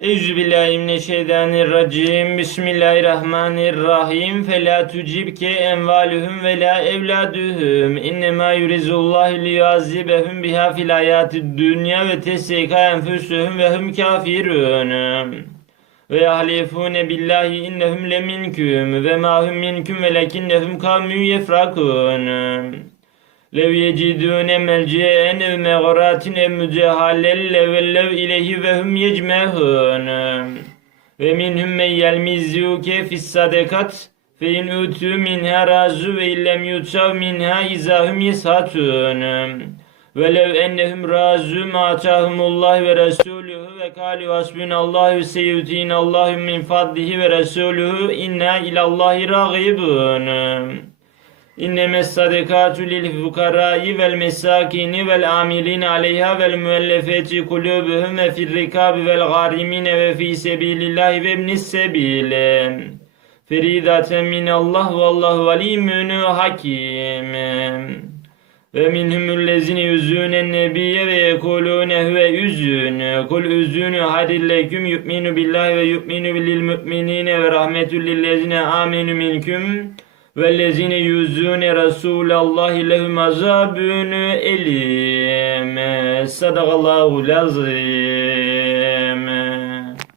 Euzubillahimineşşeytanirracim. Bismillahirrahmanirrahim. Fela tucibke envaluhum ve la evladuhum. İnnemâ yurizullahu liyazibehum biha fil hayatid dünya ve teseka enfusuhum ve hum kafirun. Ve yahlifune billahi innehum leminküm ve ma hum minkum velakinnehum kavmün yefrakun. Lev yecidune melci'en ev meğratin ev mücehallel levellev ileyhi ve hum yecmehun. Ve minhum men yelmizzuke fis sadekat fe in utu minha razu ve illem yutsav minha izahum yeshatun. Ve lev ennehum razu ma atahumullah ve resuluhu ve kalu hasbunallahu seyyutinallahu min fadlihi ve resuluhu inna ilallahi ragibun. İnneme sadekatu lil fukarai vel mesakini vel amilin aleyha vel müellefeti kulubuhum ve fir rikabi vel garimine ve fi sebilillahi ve ibnis sebile. Feridaten minallah vallahu alimun hakim. Ve minhumullezine yüzünen nebiyye ve yekulune huve yüzün. Kul yüzünü hadilleküm yu'minu billahi ve yu'minu bil mü'minine ve rahmetül lillezine amenu minkum. Vellezine yüzüne Resulallah lehum azabun elim. Sadakallahu lazim.